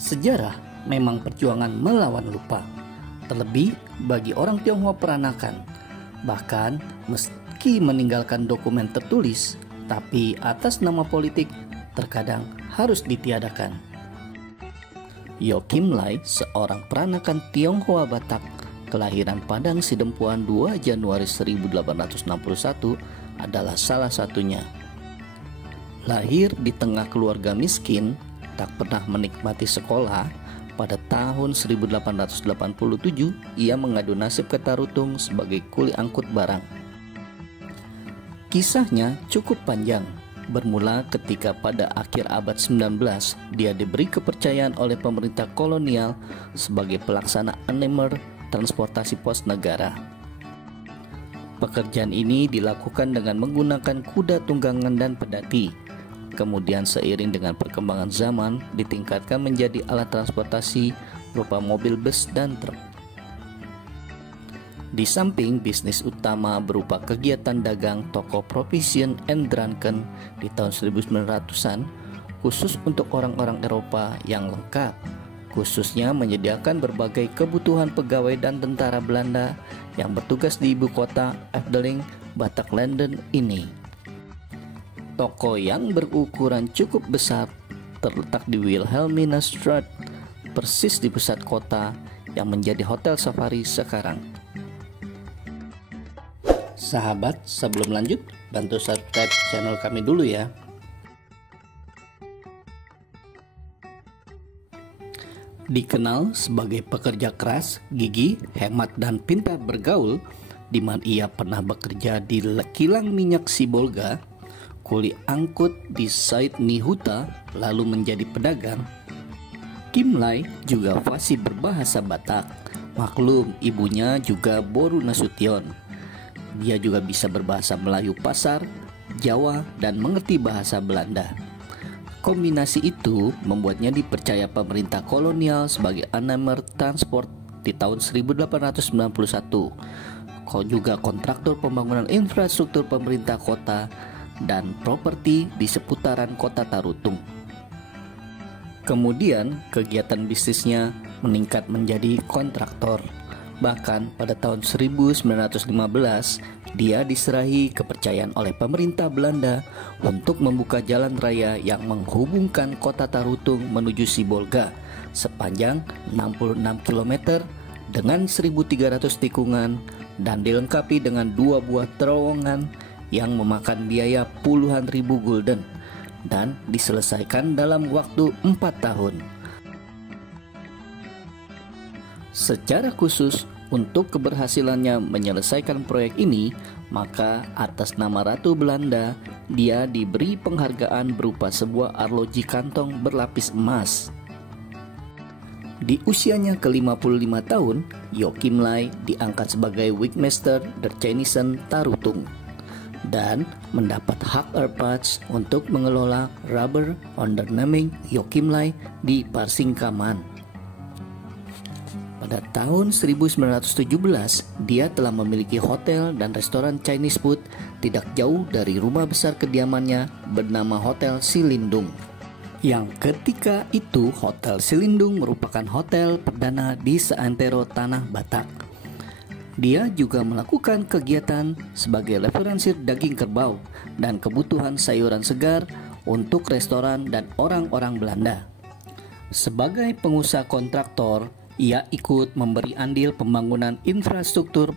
Sejarah memang perjuangan melawan lupa, terlebih bagi orang Tionghoa peranakan. Bahkan meski meninggalkan dokumen tertulis, tapi atas nama politik terkadang harus ditiadakan. Yeoh Kim Lai, seorang peranakan Tionghoa Batak, kelahiran Padang Sidempuan 2 Januari 1861, adalah salah satunya. Lahir di tengah keluarga miskin, tak pernah menikmati sekolah, pada tahun 1887 ia mengadu nasib ke Tarutung sebagai kuli angkut barang. Kisahnya cukup panjang, bermula ketika pada akhir abad 19 dia diberi kepercayaan oleh pemerintah kolonial sebagai pelaksana anemer transportasi pos negara. Pekerjaan ini dilakukan dengan menggunakan kuda tunggangan dan pedati. Kemudian seiring dengan perkembangan zaman ditingkatkan menjadi alat transportasi berupa mobil, bus, dan truk. Di samping bisnis utama berupa kegiatan dagang toko Provision and Drunken di tahun 1900-an, khusus untuk orang-orang Eropa yang lengkap, khususnya menyediakan berbagai kebutuhan pegawai dan tentara Belanda yang bertugas di ibu kota Efteling, Batak Landen ini. Toko yang berukuran cukup besar terletak di Wilhelminastraat, persis di pusat kota yang menjadi hotel safari sekarang. Sahabat, sebelum lanjut, bantu subscribe channel kami dulu ya. Dikenal sebagai pekerja keras, gigih, hemat, dan pintar bergaul, di mana ia pernah bekerja di kilang minyak Sibolga, kuli angkut di Sydney Huta, lalu menjadi pedagang. Kim Lai juga fasih berbahasa Batak. Maklum, ibunya juga Boru Nasution. Dia juga bisa berbahasa Melayu Pasar, Jawa, dan mengerti bahasa Belanda. Kombinasi itu membuatnya dipercaya pemerintah kolonial sebagai anemer transport di tahun 1891. Kau juga kontraktor pembangunan infrastruktur pemerintah kota dan properti di seputaran kota Tarutung. Kemudian kegiatan bisnisnya meningkat menjadi kontraktor. Bahkan pada tahun 1915 dia diserahi kepercayaan oleh pemerintah Belanda untuk membuka jalan raya yang menghubungkan kota Tarutung menuju Sibolga sepanjang 66 km dengan 1.300 tikungan dan dilengkapi dengan 2 buah terowongan yang memakan biaya puluhan ribu gulden dan diselesaikan dalam waktu 4 tahun. Secara khusus untuk keberhasilannya menyelesaikan proyek ini, maka atas nama Ratu Belanda dia diberi penghargaan berupa sebuah arloji kantong berlapis emas. Di usianya ke-55 tahun, Yeoh Kim Lai diangkat sebagai Wigmester der Chinesen Tarutung dan mendapat hak Erpatch untuk mengelola rubber under naming Yeoh Kim Lai di Parsingkaman. Pada tahun 1917, dia telah memiliki hotel dan restoran Chinese food tidak jauh dari rumah besar kediamannya bernama Hotel Silindung. Yang ketika itu Hotel Silindung merupakan hotel perdana di seantero tanah Batak. Dia juga melakukan kegiatan sebagai referensir daging kerbau dan kebutuhan sayuran segar untuk restoran dan orang-orang Belanda. Sebagai pengusaha kontraktor, ia ikut memberi andil pembangunan infrastruktur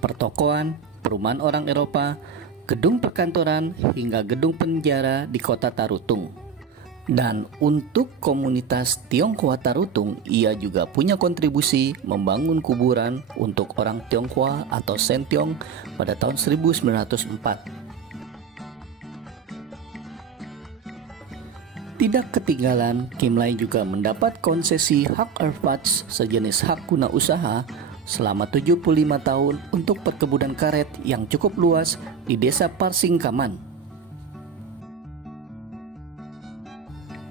pertokoan, perumahan orang Eropa, gedung perkantoran, hingga gedung penjara di kota Tarutung. Dan untuk komunitas Tionghoa Tarutung, ia juga punya kontribusi membangun kuburan untuk orang Tionghoa atau Sentiong pada tahun 1904. Tidak ketinggalan, Kim Lai juga mendapat konsesi hak Erpatch sejenis hak guna usaha selama 75 tahun untuk perkebunan karet yang cukup luas di desa Parsingkaman.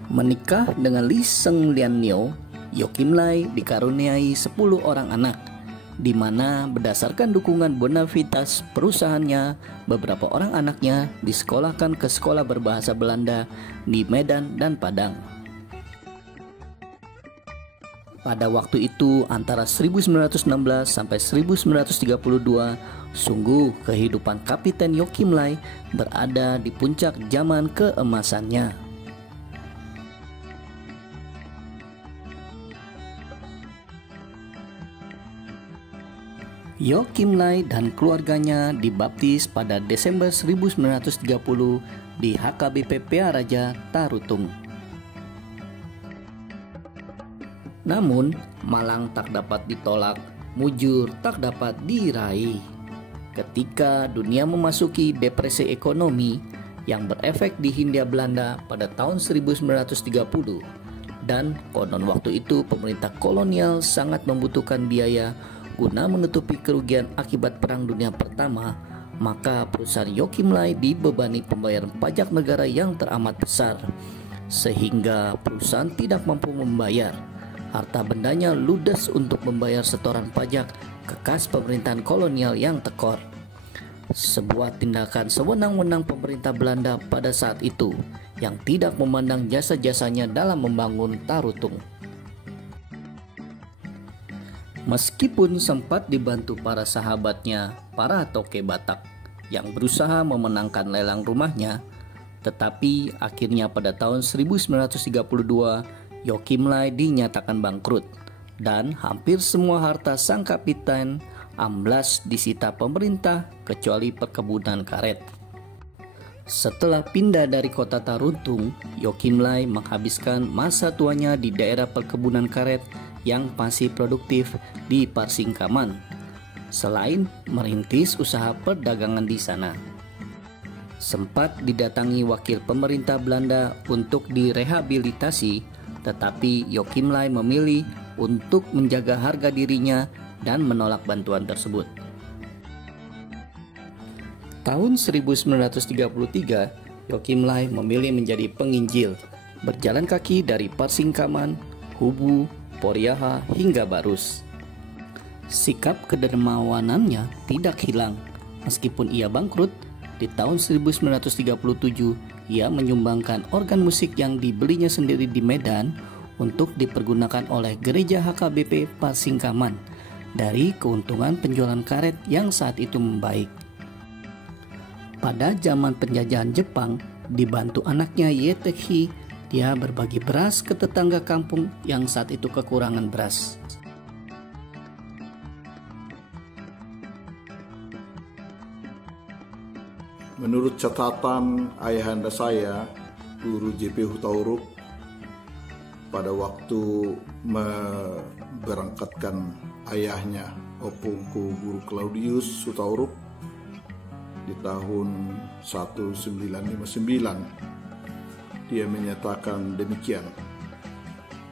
Menikah dengan Lee Seng Lian Nio, Yeoh Kim Lai dikaruniai 10 orang anak, di mana berdasarkan dukungan bonavitas perusahaannya, beberapa orang anaknya disekolahkan ke sekolah berbahasa Belanda di Medan dan Padang. Pada waktu itu antara 1916 sampai 1932, sungguh kehidupan Kapiten Yeoh Kim Lai berada di puncak zaman keemasannya. Yeoh Kim Lai dan keluarganya dibaptis pada Desember 1930 di HKBP Pearaja, Tarutung. Namun, malang tak dapat ditolak, mujur tak dapat diraih. Ketika dunia memasuki depresi ekonomi yang berefek di Hindia Belanda pada tahun 1930, dan konon waktu itu pemerintah kolonial sangat membutuhkan biaya guna menutupi kerugian akibat Perang Dunia Pertama, maka perusahaan Yeoh Kim Lai dibebani pembayaran pajak negara yang teramat besar, sehingga perusahaan tidak mampu membayar. Harta bendanya ludes untuk membayar setoran pajak ke kas pemerintahan kolonial yang tekor. Sebuah tindakan sewenang-wenang pemerintah Belanda pada saat itu yang tidak memandang jasa-jasanya dalam membangun Tarutung. Meskipun sempat dibantu para sahabatnya, para toke Batak, yang berusaha memenangkan lelang rumahnya, tetapi akhirnya pada tahun 1932 Yeoh Kim Lai dinyatakan bangkrut dan hampir semua harta sang kapiten amblas disita pemerintah kecuali perkebunan karet. Setelah pindah dari kota Tarutung, Yeoh Kim Lai menghabiskan masa tuanya di daerah perkebunan karet yang masih produktif di Parsingkaman, selain merintis usaha perdagangan di sana. Sempat didatangi wakil pemerintah Belanda untuk direhabilitasi, tetapi Yeoh Kim Lai memilih untuk menjaga harga dirinya dan menolak bantuan tersebut. Tahun 1933, Yeoh Kim Lai memilih menjadi penginjil, berjalan kaki dari Parsingkaman, Hubu, Poriaha hingga Barus. Sikap kedermawanannya tidak hilang. Meskipun ia bangkrut, di tahun 1937 ia menyumbangkan organ musik yang dibelinya sendiri di Medan untuk dipergunakan oleh gereja HKBP Parsingkaman dari keuntungan penjualan karet yang saat itu membaik. Pada zaman penjajahan Jepang, dibantu anaknya Ye Taek-hee, dia berbagi beras ke tetangga kampung yang saat itu kekurangan beras. Menurut catatan ayahanda saya, Guru JP Hutauruk, pada waktu memberangkatkan ayahnya Opungku Guru Claudius Hutauruk di tahun 1959, dia menyatakan demikian.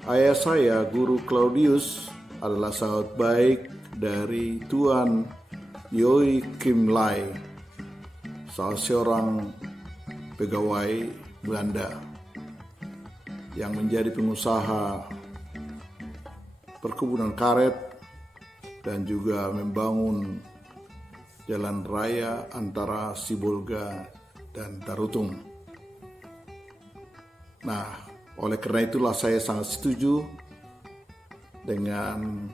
Ayah saya, Guru Claudius, adalah sahabat baik dari Tuan Yeoh Kim Lai, salah seorang pegawai Belanda yang menjadi pengusaha perkebunan karet dan juga membangun jalan raya antara Sibolga dan Tarutung. Nah, oleh karena itulah saya sangat setuju dengan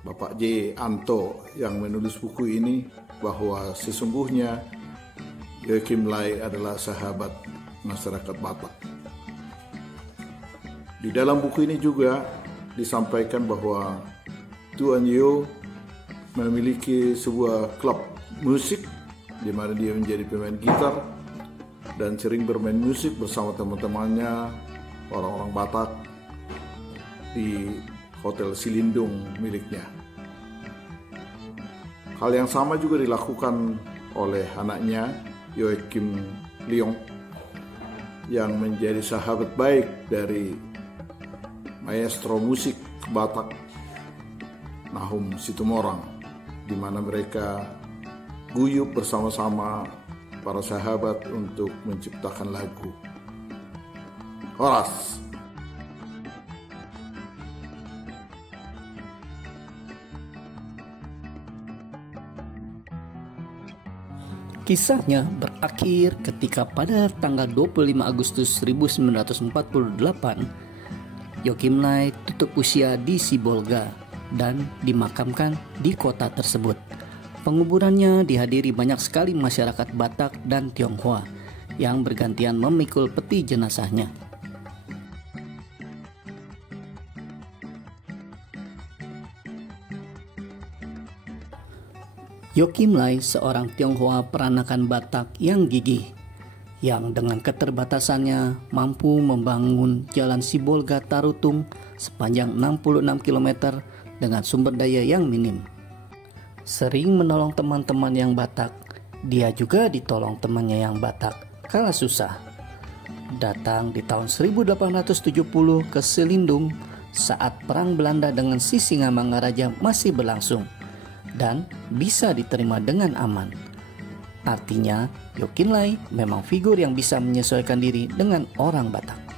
Bapak J. Anto yang menulis buku ini, bahwa sesungguhnya Yeoh Kim Lai adalah sahabat masyarakat Batak. Di dalam buku ini juga disampaikan bahwa Tuan Yeoh memiliki sebuah klub musik di mana dia menjadi pemain gitar dan sering bermain musik bersama teman-temannya, orang-orang Batak, di Hotel Silindung miliknya. Hal yang sama juga dilakukan oleh anaknya Yeoh Kim Leong yang menjadi sahabat baik dari maestro musik Batak Nahum Situmorang, di mana mereka guyup bersama-sama para sahabat untuk menciptakan lagu Horas. Kisahnya berakhir ketika pada tanggal 25 Agustus 1948, Joachim Lai tutup usia di Sibolga dan dimakamkan di kota tersebut. Penguburannya dihadiri banyak sekali masyarakat Batak dan Tionghoa yang bergantian memikul peti jenazahnya. Joachim Lai seorang Tionghoa peranakan Batak yang gigih, yang dengan keterbatasannya mampu membangun jalan Sibolga Tarutung sepanjang 66 km dengan sumber daya yang minim. Sering menolong teman-teman yang Batak, dia juga ditolong temannya yang Batak kala susah. Datang di tahun 1870 ke Silindung saat Perang Belanda dengan Sisingamangaraja masih berlangsung dan bisa diterima dengan aman. Artinya, Joachim Lai memang figur yang bisa menyesuaikan diri dengan orang Batak.